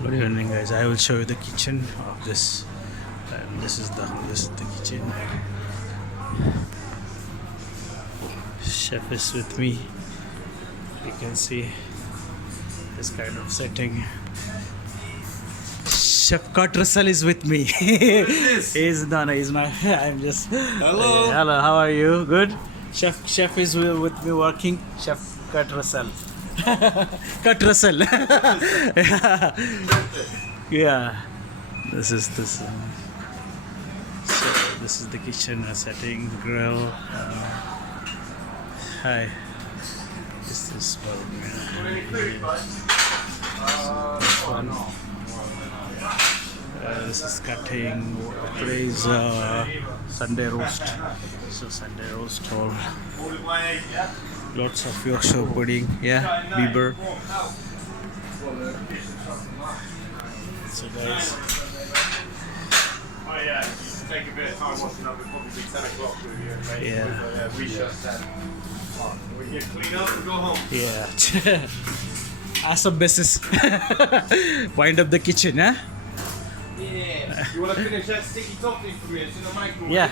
Good evening, guys. I will show you the kitchen of this. And this is the kitchen. Chef is with me. You can see this kind of setting. Chef Kurt Russell is with me. He's not. I'm just. Hello. Hello. How are you? Good. Chef is with me working. Chef Kurt Russell. Kurt Russell. Yeah. This is this. So this is the kitchen setting, grill. Hi. This is one. This is cutting. Today is Sunday roast. So Sunday roast all. Lots of Yorkshire pudding. Yeah, Bieber. So guys. Oh yeah, take a bit of time washing up. It'll probably be 10 o'clock with you, mate. Yeah. We shut 10. We get clean up and go home. Yeah. Awesome business. Wind up the kitchen, huh? Yeah. You want to finish that sticky topping for me? It's in the microwave. Yeah.